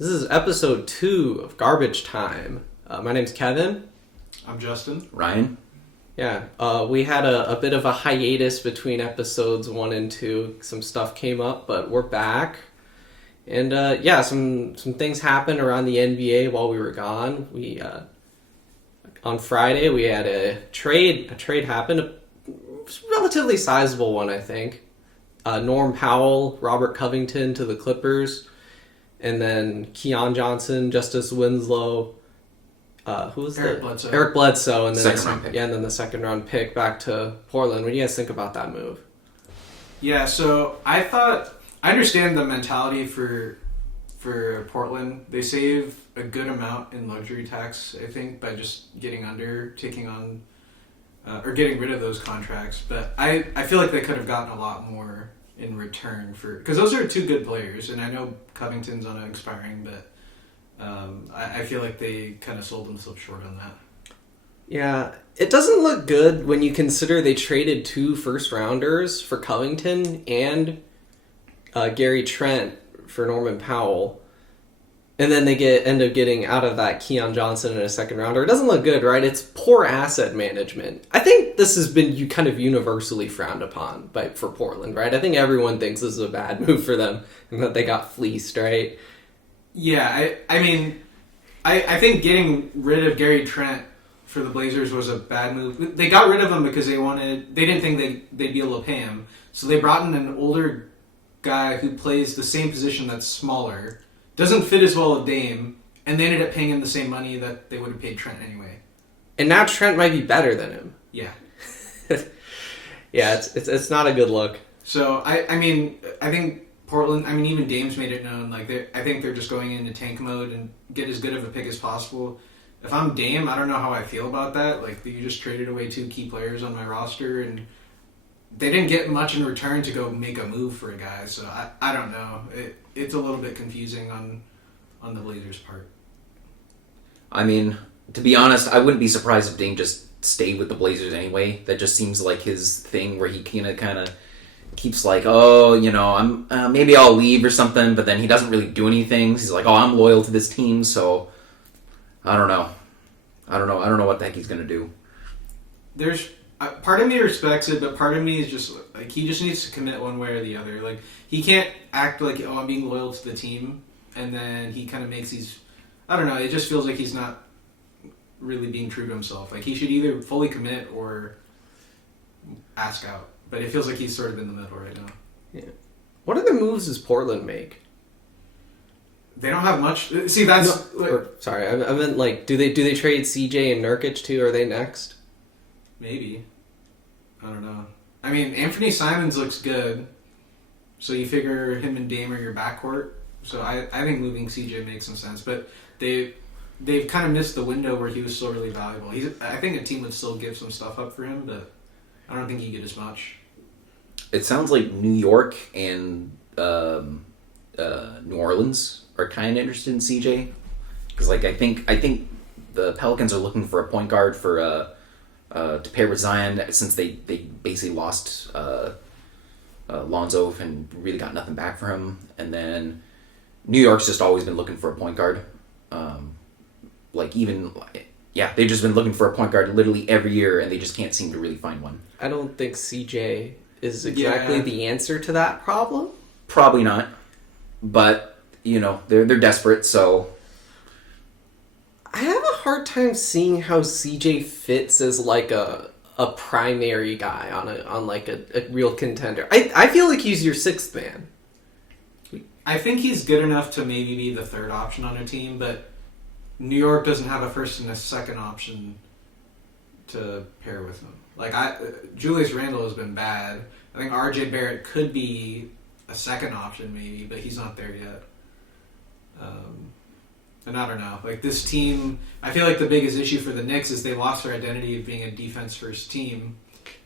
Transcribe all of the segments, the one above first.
This is episode 2 of Garbage Time. My name's Kevin. I'm Justin. Ryan. Yeah, we had a bit of a hiatus between episodes 1 and 2. Some stuff came up, but we're back. And some things happened around the NBA while we were gone. We on Friday we had a trade happened, a relatively sizable one, I think. Norm Powell, Robert Covington to the Clippers, and then Keon Johnson, Justice Winslow. Who was Eric Bledsoe. Eric Bledsoe, and then Second round pick. Yeah, and then the second round pick back to Portland. What do you guys think about that move? Yeah, so I understand the mentality for Portland. They save a good amount in luxury tax, I think, by just taking on or getting rid of those contracts. But I feel like they could have gotten a lot more in return because those are two good players, and I know Covington's on an expiring, but I feel like they kind of sold themselves short on that. Yeah, it doesn't look good when you consider they traded 2 first-rounders for Covington and Gary Trent for Norman Powell. And then they end up getting out of that Keon Johnson in a second-rounder. It doesn't look good, right? It's poor asset management. I think this has been kind of universally frowned upon for Portland, right? I think everyone thinks this is a bad move for them and that they got fleeced, right? Yeah, I think getting rid of Gary Trent for the Blazers was a bad move. They got rid of him because they didn't think they'd be able to pay him. So they brought in an older guy who plays the same position that's smaller, doesn't fit as well with Dame, and they ended up paying him the same money that they would have paid Trent anyway. And now Trent might be better than him. Yeah. Yeah, it's not a good look. So I think Portland, even Dame's made it known. I think they're just going into tank mode and get as good of a pick as possible. If I'm Dame, I don't know how I feel about that. You just traded away 2 key players on my roster, and they didn't get much in return to go make a move for a guy. So I don't know. It's a little bit confusing on the Blazers' part. I mean, to be honest, I wouldn't be surprised if Dame just stayed with the Blazers anyway. That just seems like his thing where he kind of keeps I'm maybe I'll leave or something, but then he doesn't really do anything. He's like, I'm loyal to this team, so I don't know what the heck he's gonna do. There's part of me respects it, but part of me is just he just needs to commit one way or the other. He can't act like I'm being loyal to the team, and then he kind of makes these. I don't know. It just feels like he's not really being true to himself. He should either fully commit or ask out. But it feels like he's sort of in the middle right now. Yeah. What other moves does Portland make? They don't have much. See, that's sorry. I meant do they trade CJ and Nurkic too? Are they next? Maybe. I don't know. Anthony Simons looks good, so you figure him and Dame are your backcourt. So I think moving CJ makes some sense, but they've kind of missed the window where he was still really valuable. I think a team would still give some stuff up for him, but I don't think you get as much. It sounds like New York and New Orleans are kind of interested in CJ because I think the Pelicans are looking for a point guard for to pair with Zion since they basically lost Lonzo and really got nothing back for him, and then New York's just always been looking for a point guard. They've just been looking for a point guard literally every year, and they just can't seem to really find one. I don't think CJ is exactly the answer to that problem. Probably not, but they're desperate, so I have a hard time seeing how CJ fits as a primary guy on a real contender. I feel like he's your 6th man. I think he's good enough to maybe be the 3rd option on a team, but New York doesn't have a 1st and a 2nd option to pair with him. Julius Randle has been bad. I think RJ Barrett could be a 2nd option maybe, but he's not there yet. And I don't know. This team, I feel like the biggest issue for the Knicks is they lost their identity of being a defense-first team,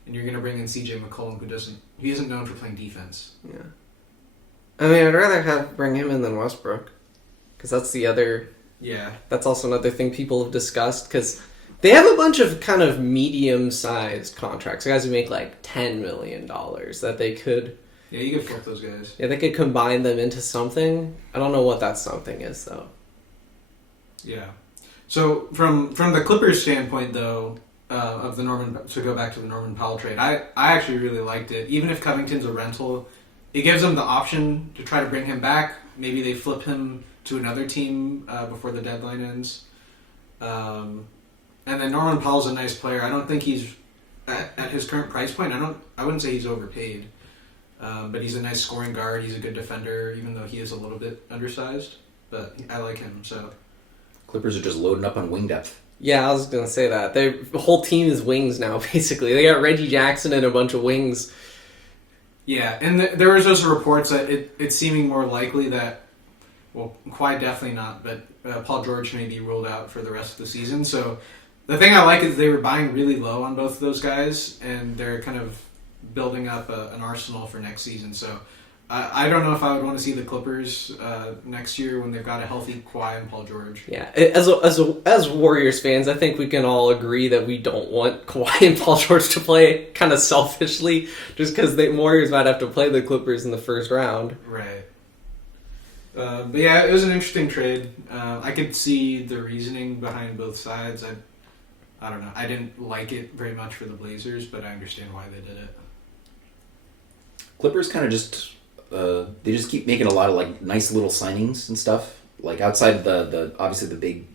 and you're going to bring in CJ McCollum, he isn't known for playing defense. Yeah. I'd rather bring him in than Westbrook, because that's the other. Yeah. That's also another thing people have discussed, because they have a bunch of kind of medium-sized contracts, guys who make $10 million that they could Yeah, you could flip those guys. Yeah, they could combine them into something. I don't know what that something is though. Yeah. So from the Clippers standpoint, though, of the Norman, to go back to the Norman Powell trade, I actually really liked it. Even if Covington's a rental, it gives them the option to try to bring him back. Maybe they flip him to another team before the deadline ends. And then Norman Powell's a nice player. I don't think he's at his current price point. I wouldn't say he's overpaid, but he's a nice scoring guard. He's a good defender, even though he is a little bit undersized. But I like him. So Clippers are just loading up on wing depth. Yeah, I was gonna say that. The whole team is wings now, basically. They got Reggie Jackson and a bunch of wings. yeah, and there was also reports that it's seeming more likely that, well, quite definitely not, but Paul George may be ruled out for the rest of the season. So the thing I like is they were buying really low on both of those guys, and they're kind of building up an arsenal for next season. So I don't know if I would want to see the Clippers next year when they've got a healthy Kawhi and Paul George. Yeah, as Warriors fans, I think we can all agree that we don't want Kawhi and Paul George to play, kind of selfishly, just because the Warriors might have to play the Clippers in the first round. Right. But yeah, it was an interesting trade. I could see the reasoning behind both sides. I don't know. I didn't like it very much for the Blazers, but I understand why they did it. Clippers kind of just they just keep making a lot of like nice little signings and stuff. Like outside the obviously the big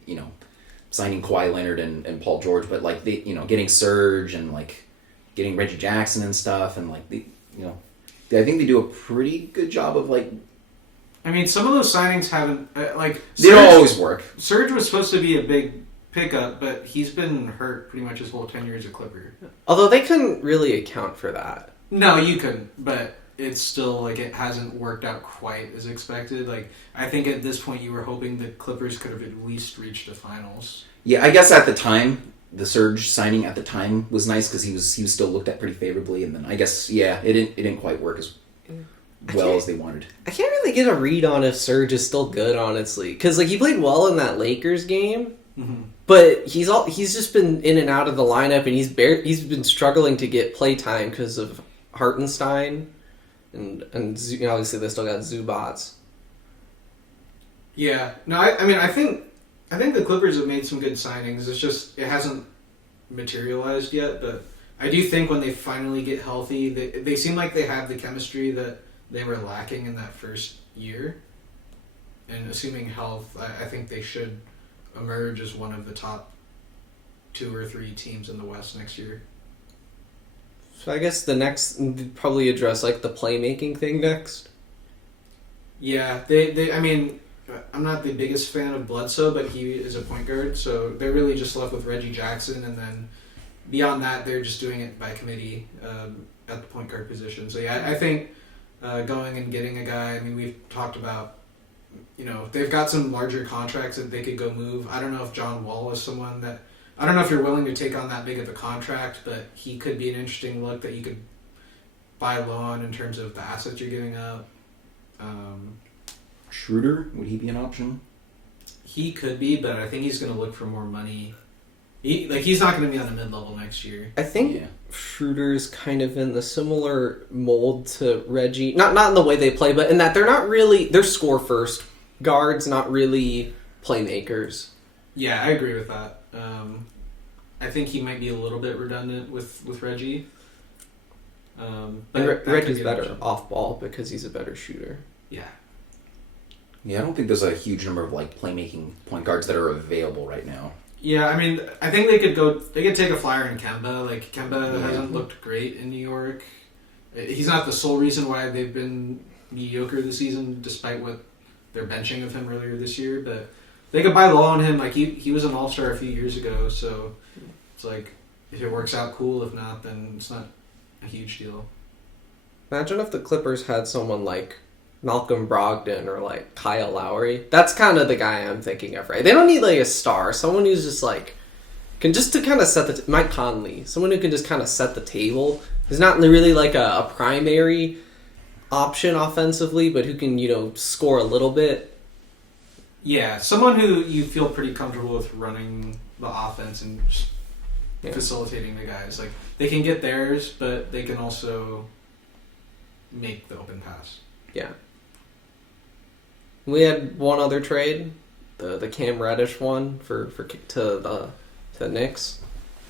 signing Kawhi Leonard and Paul George, but like they getting Serge and like getting Reggie Jackson and stuff, and like I think they do a pretty good job of like. I mean, some of those signings haven't They don't always work. Serge was supposed to be a big pickup, but he's been hurt pretty much his whole tenure as a Clipper. Although they couldn't really account for that. No, you couldn't, but it's still like it hasn't worked out quite as expected. Like I think at this point you were hoping the Clippers could have at least reached the finals. Yeah, I guess at the time the Serge signing at the time was nice because he was still looked at pretty favorably, and then I guess it didn't quite work as well as they wanted. I can't really get a read on if Serge is still good, honestly, because like he played well in that Lakers game, but he's just been in and out of the lineup, and he's been struggling to get play time because of Hartenstein, and obviously they still got Zubats. Yeah, no, I mean I think the Clippers have made some good signings. It's just it hasn't materialized yet, but I do think when they finally get healthy, they seem like they have the chemistry that they were lacking in that first year. And assuming health, I think they should emerge as one of the top 2 or 3 teams in the West next year. So I guess the next probably address like the playmaking thing next. Yeah, they I mean, I'm not the biggest fan of Bledsoe, but he is a point guard, so they're really just left with Reggie Jackson, and then beyond that, they're just doing it by committee at the point guard position. So yeah, I think going and getting a guy. I mean, we've talked about, they've got some larger contracts that they could go move. I don't know if John Wall is someone that. I don't know if you're willing to take on that big of a contract, but he could be an interesting look that you could buy low on in terms of the assets you're giving up. Schroeder, would he be an option? He could be, but I think he's going to look for more money. He's not going to be on the mid-level next year. I think Schroeder's kind of in the similar mold to Reggie. Not in the way they play, but in that they're score first guards, not really playmakers. Yeah, I agree with that. I think he might be a little bit redundant with Reggie. But Reggie's better off ball because he's a better shooter. Yeah. Yeah, I don't think there's a huge number of like playmaking point guards that are available right now. Yeah, I mean, I think they could take a flyer in Kemba. Like, Kemba hasn't looked great in New York. He's not the sole reason why they've been mediocre this season, despite what their benching of him earlier this year, but they could buy low on him. Like, he was an all-star a few years ago, so it's like, if it works out, cool. If not, then it's not a huge deal. Imagine if the Clippers had someone like Malcolm Brogdon or like Kyle Lowry. That's kind of the guy I'm thinking of, right? They don't need like a star, someone who's just like to kind of set Mike Conley, someone who can just kind of set the table. He's not really like a primary option offensively, but who can score a little bit. Yeah, someone who you feel pretty comfortable with running the offense and just facilitating the guys. Like, they can get theirs, but they can also make the open pass. Yeah. We had one other trade, the Cam Reddish one to the Knicks.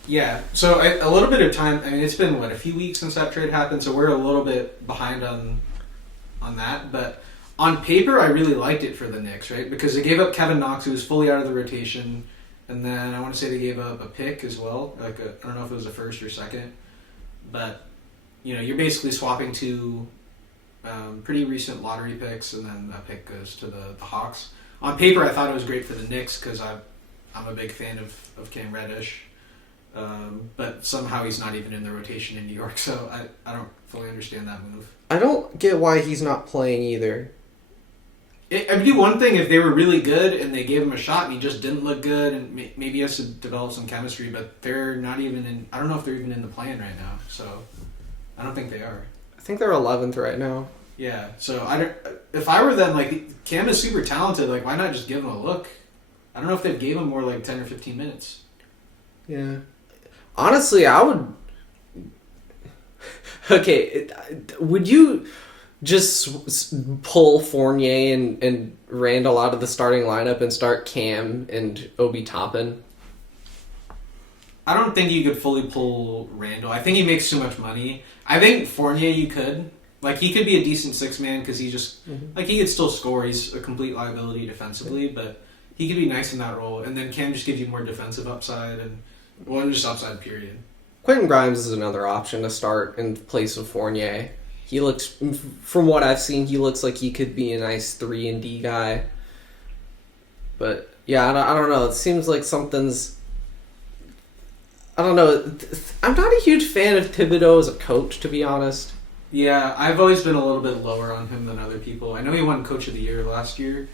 Yeah, so a little bit of time. I mean, it's been a few weeks since that trade happened, so we're a little bit behind on that. But on paper, I really liked it for the Knicks, right? Because they gave up Kevin Knox, who was fully out of the rotation, and then I want to say they gave up a pick as well. I don't know if it was a first or second, but you're basically swapping two pretty recent lottery picks, and then that pick goes to the Hawks. On paper, I thought it was great for the Knicks because I'm a big fan of Cam Reddish. But somehow he's not even in the rotation in New York, so I don't fully understand that move. I don't get why he's not playing either. It'd be one thing if they were really good and they gave him a shot and he just didn't look good and maybe he has to develop some chemistry, but they're not even in... I don't know if they're even in the plan right now, so I don't think they are. I think they're 11th right now. Yeah, so if I were them, Cam is super talented, why not just give him a look? I don't know if they gave him more 10 or 15 minutes. Yeah. Honestly, I would... Okay, would you just pull Fournier and Randall out of the starting lineup and start Cam and Obi Toppin? I don't think you could fully pull Randall. I think he makes too much money. I think Fournier you could. He could be a decent six-man because he just... he could still score. He's a complete liability defensively, but he could be nice in that role. And then Cam just gives you more defensive upside and... Well, just upside, period. Quentin Grimes is another option to start in place of Fournier. He looks, from what I've seen, he looks like he could be a nice 3-and-D guy. But, yeah, I don't know. It seems like something's... I don't know. I'm not a huge fan of Thibodeau as a coach, to be honest. Yeah, I've always been a little bit lower on him than other people. I know he won Coach of the Year last year.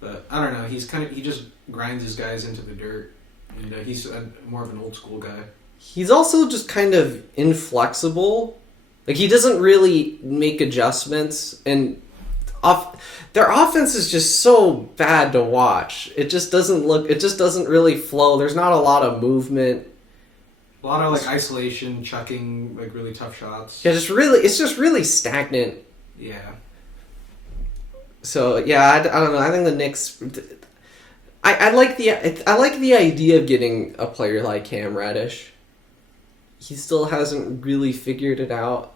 But I don't know. He just grinds his guys into the dirt, and he's more of an old school guy. He's also just kind of inflexible. He doesn't really make adjustments, and their offense is just so bad to watch. It just doesn't really flow. There's not a lot of movement. A lot of isolation, chucking really tough shots. Yeah, it's just really stagnant. Yeah. So yeah, I don't know. I think the Knicks. I like the idea of getting a player like Cam Reddish. He still hasn't really figured it out.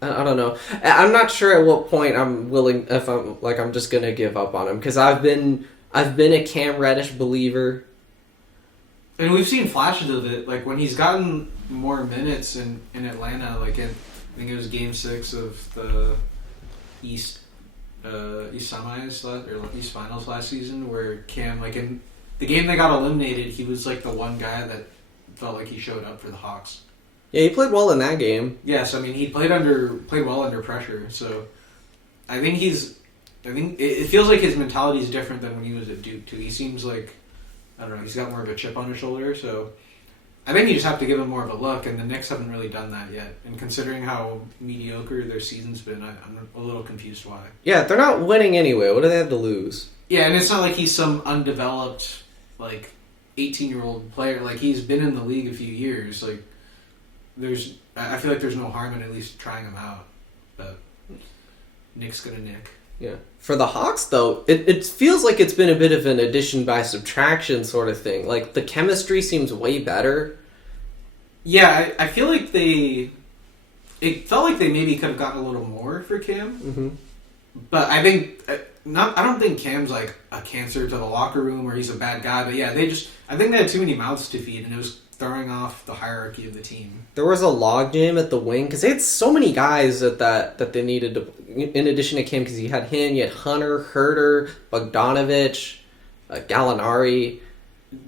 I don't know. I'm not sure at what point I'm willing, if I'm just gonna give up on him, because I've been a Cam Reddish believer. And we've seen flashes of it, when he's gotten more minutes in Atlanta, I think it was Game 6 of the East semis or East Finals last season, where Cam, in the game they got eliminated, he was the one guy that felt like he showed up for the Hawks. Yeah, he played well in that game. Yes, he played well under pressure. So I think it feels like his mentality is different than when he was at Duke too. He seems I don't know, he's got more of a chip on his shoulder. So I think you just have to give him more of a look, and the Knicks haven't really done that yet. And considering how mediocre their season's been, I'm a little confused why. Yeah, they're not winning anyway. What do they have to lose? Yeah, and it's not like he's some undeveloped 18-year-old player. He's been in the league a few years. I feel like there's no harm in at least trying him out. But Nick's gonna Nick. Yeah. For the Hawks, though, it feels like it's been a bit of an addition by subtraction sort of thing. The chemistry seems way better. Yeah, I feel like it felt like they maybe could have gotten a little more for Cam. Mm-hmm. But I think I don't think Cam's a cancer to the locker room or he's a bad guy. But yeah, I think they had too many mouths to feed, and it was throwing off the hierarchy of the team. There was a logjam at the wing because they had so many guys that they needed to. In addition to Cam, because you had him, you had Hunter, Herter, Bogdanovich, Gallinari.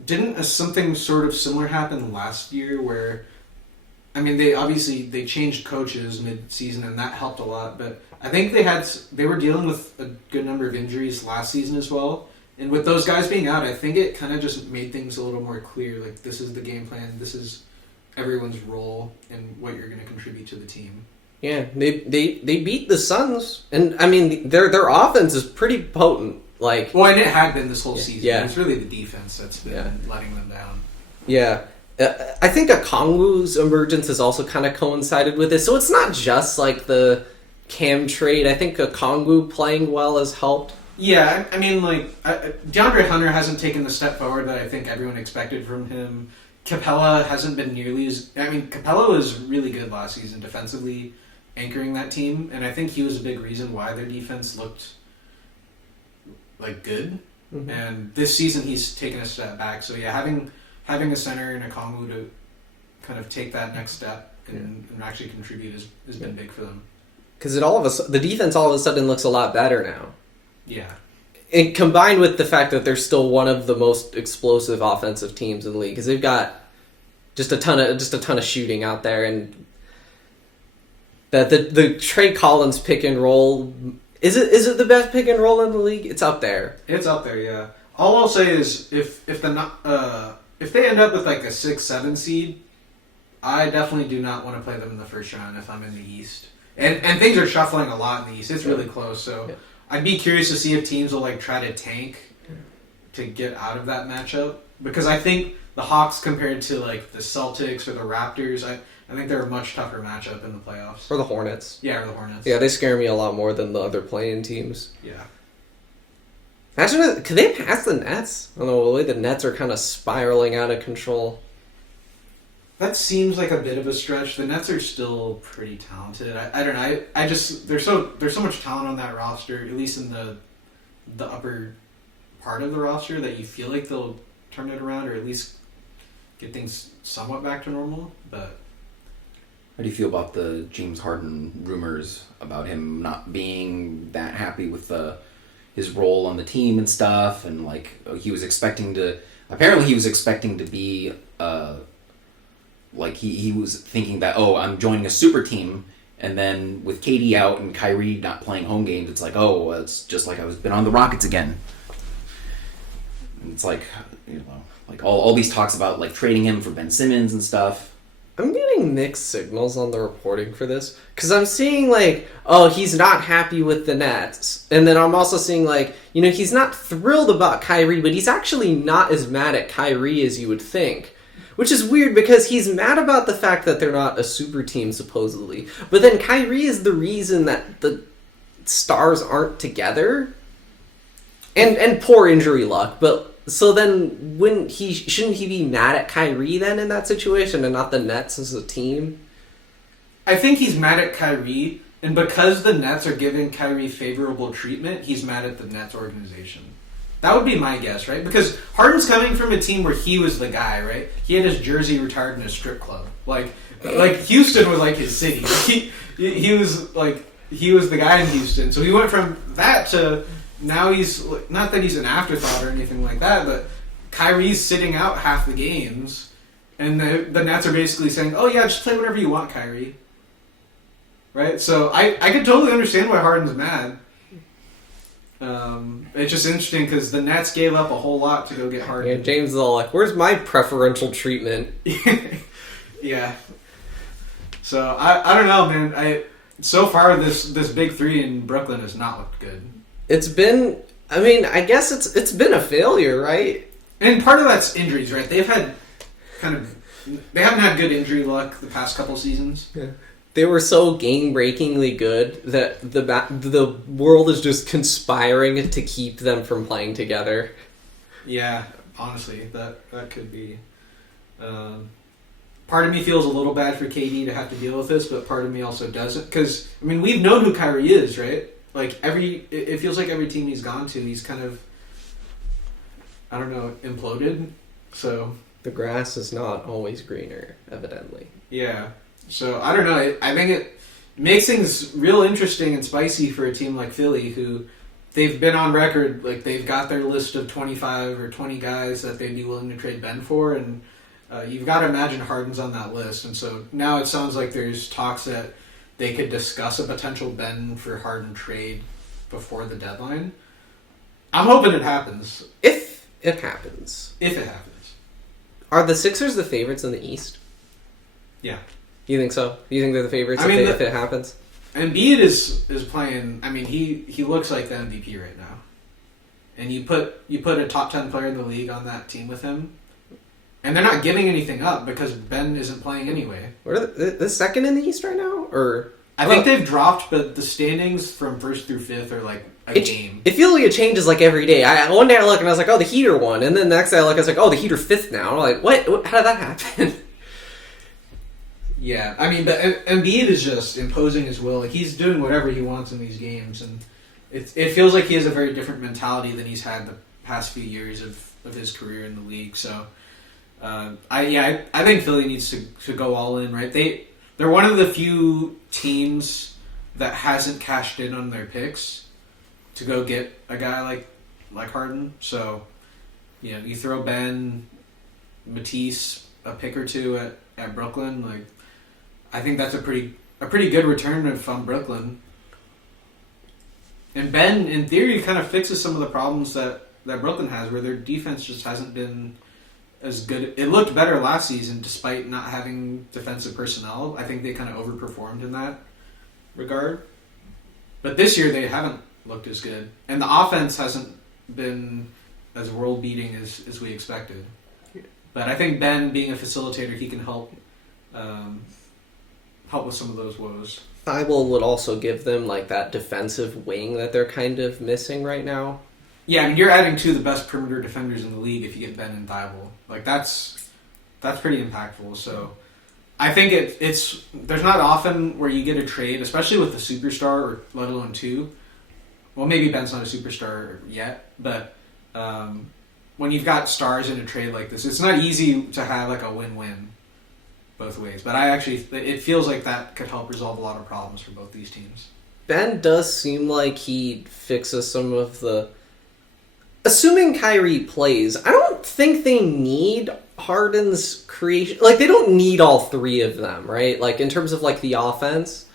Didn't something sort of similar happen last year where, they changed coaches mid-season and that helped a lot, but I think they were dealing with a good number of injuries last season as well. And with those guys being out, I think it kind of just made things a little more clear. This is the game plan. This is everyone's role and what you're going to contribute to the team. Yeah, they beat the Suns, and their offense is pretty potent. And it had been this whole season. Yeah. It's really the defense that's been letting them down. Yeah, I think Okongwu's emergence has also kind of coincided with this. So it's not just like the Cam trade. I think Okongwu playing well has helped. Yeah, I mean, like, DeAndre Hunter hasn't taken the step forward that I think everyone expected from him. Capella hasn't been nearly as... I mean, Capella was really good last season defensively, anchoring that team, and I think he was a big reason why their defense looked, like, good. Mm-hmm. And this season he's taken a step back. So, yeah, having a center and a Okongwu to kind of take that next step and actually contribute has been big for them. Because the defense all of a sudden looks a lot better now. Yeah. And combined with the fact that they're still one of the most explosive offensive teams in the league, because they've got just a ton of shooting out there, and that the Trey Collins pick and roll is it the best pick and roll in the league? It's up there. It's up there, yeah. All I'll say is if they end up with like a 6-7 seed, I definitely do not want to play them in the first round if I'm in the East. And things are shuffling a lot in the East. It's really close, so. Yeah. I'd be curious to see if teams will like try to tank to get out of that matchup, because I think the Hawks compared to like the Celtics or the Raptors, I think they're a much tougher matchup in the playoffs. Or the Hornets. Yeah, or the Hornets. Yeah, they scare me a lot more than the other playing teams. Yeah. Imagine could they pass the Nets? I don't know, the way the Nets are kind of spiraling out of control. That seems like a bit of a stretch. The Nets are still pretty talented. I don't know. I just there's so much talent on that roster, at least in the upper part of the roster, that you feel like they'll turn it around or at least get things somewhat back to normal. But how do you feel about the James Harden rumors about him not being that happy with his role on the team and stuff, and like he was expecting to be like he was thinking that, oh, I'm joining a super team, and then with KD out and Kyrie not playing home games, it's like, oh, it's just like I've been on the Rockets again. And it's like, you know, like all these talks about like trading him for Ben Simmons and stuff. I'm getting mixed signals on the reporting for this, because I'm seeing like, oh, he's not happy with the Nets, and then I'm also seeing like, you know, he's not thrilled about Kyrie, but he's actually not as mad at Kyrie as you would think. Which is weird, because he's mad about the fact that they're not a super team, supposedly. But then Kyrie is the reason that the stars aren't together. And poor injury luck. But so then shouldn't he be mad at Kyrie then in that situation and not the Nets as a team? I think he's mad at Kyrie, and because the Nets are giving Kyrie favorable treatment, he's mad at the Nets organization. That would be my guess, right? Because Harden's coming from a team where he was the guy, right? He had his jersey retired in a strip club. Like Houston was like his city. He was the guy in Houston. So he went from that to now he's, not that he's an afterthought or anything like that, but Kyrie's sitting out half the games, and the Nets are basically saying, oh yeah, just play whatever you want, Kyrie. Right? So I could totally understand why Harden's mad. It's just interesting because the Nets gave up a whole lot to go get Harden. Yeah, James is all like, where's my preferential treatment? Yeah. So I don't know, man. So far this big three in Brooklyn has not looked good. It's been, I mean, I guess it's been a failure, right? And part of that's injuries, right? They haven't had good injury luck the past couple seasons. Yeah. They were so game-breakingly good that the world is just conspiring to keep them from playing together. Yeah, honestly, that could be. Part of me feels a little bad for KD to have to deal with this, but part of me also doesn't. Because, I mean, we've known who Kyrie is, right? Like, it feels like every team he's gone to, he's kind of, I don't know, imploded. So the grass is not always greener, evidently. Yeah. So, I don't know. I think it makes things real interesting and spicy for a team like Philly, who they've been on record, like, they've got their list of 25 or 20 guys that they'd be willing to trade Ben for, and you've got to imagine Harden's on that list. And so now it sounds like there's talks that they could discuss a potential Ben for Harden trade before the deadline. I'm hoping it happens. If it happens. If it happens. Are the Sixers the favorites in the East? Yeah. You think so? You think they're the favorites if it happens? Embiid is playing. I mean, he looks like the MVP right now. And you put a top 10 player in the league on that team with him. and they're not giving anything up because Ben isn't playing anyway. What are the second in the East right now? Or I think they've dropped, but the standings from first through fifth are like a game. It feels like it changes like every day. One day I look and I was like, oh, the Heat are one, and then the next day I look, I was like, oh, the Heat are fifth now. I'm like, what? How did that happen? Yeah, I mean, but Embiid is just imposing his will. Like, he's doing whatever he wants in these games, and it feels like he has a very different mentality than he's had the past few years of his career in the league. So, I think Philly needs to go all in. Right? They're one of the few teams that hasn't cashed in on their picks to go get a guy like Harden. So, you throw Ben, Matisse, a pick or two at Brooklyn, like. I think that's a pretty good return if I'm Brooklyn. And Ben, in theory, kind of fixes some of the problems that Brooklyn has, where their defense just hasn't been as good. It looked better last season despite not having defensive personnel. I think they kind of overperformed in that regard. But this year they haven't looked as good. And the offense hasn't been as world-beating as we expected. But I think Ben, being a facilitator, he can help with some of those woes. Thibault would also give them like that defensive wing that they're kind of missing right now. Yeah, I mean, you're adding two of the best perimeter defenders in the league if you get Ben and Thibault. Like, that's pretty impactful. So I think it's there's not often where you get a trade, especially with a superstar, or let alone two. Well, maybe Ben's not a superstar yet, but when you've got stars in a trade like this, it's not easy to have like a win-win both ways. But it feels like that could help resolve a lot of problems for both these teams. Ben does seem like he fixes some of the... Assuming Kyrie plays, I don't think they need Harden's creation. Like, they don't need all three of them, right? Like, in terms of, like, the offense.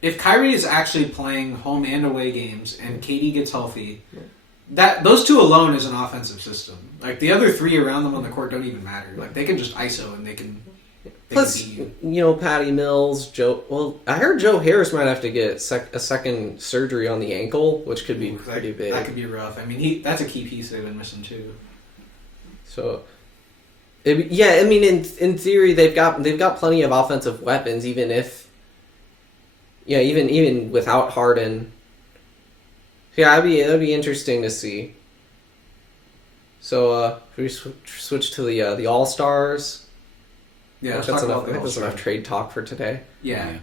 If Kyrie is actually playing home and away games and KD gets healthy, those two alone is an offensive system. Like, the other three around them on the court don't even matter. Like, they can just ISO and they can... Plus, Patty Mills, Joe... Well, I heard Joe Harris might have to get a second surgery on the ankle, which could be pretty big. That could be rough. I mean, that's a key piece they've been missing, too. So... I mean, in theory, they've got plenty of offensive weapons, even if... Yeah, even without Harden. Yeah, that'd be interesting to see. So, we switch to the All-Stars. Yeah, I think that's enough trade talk for today. Yeah.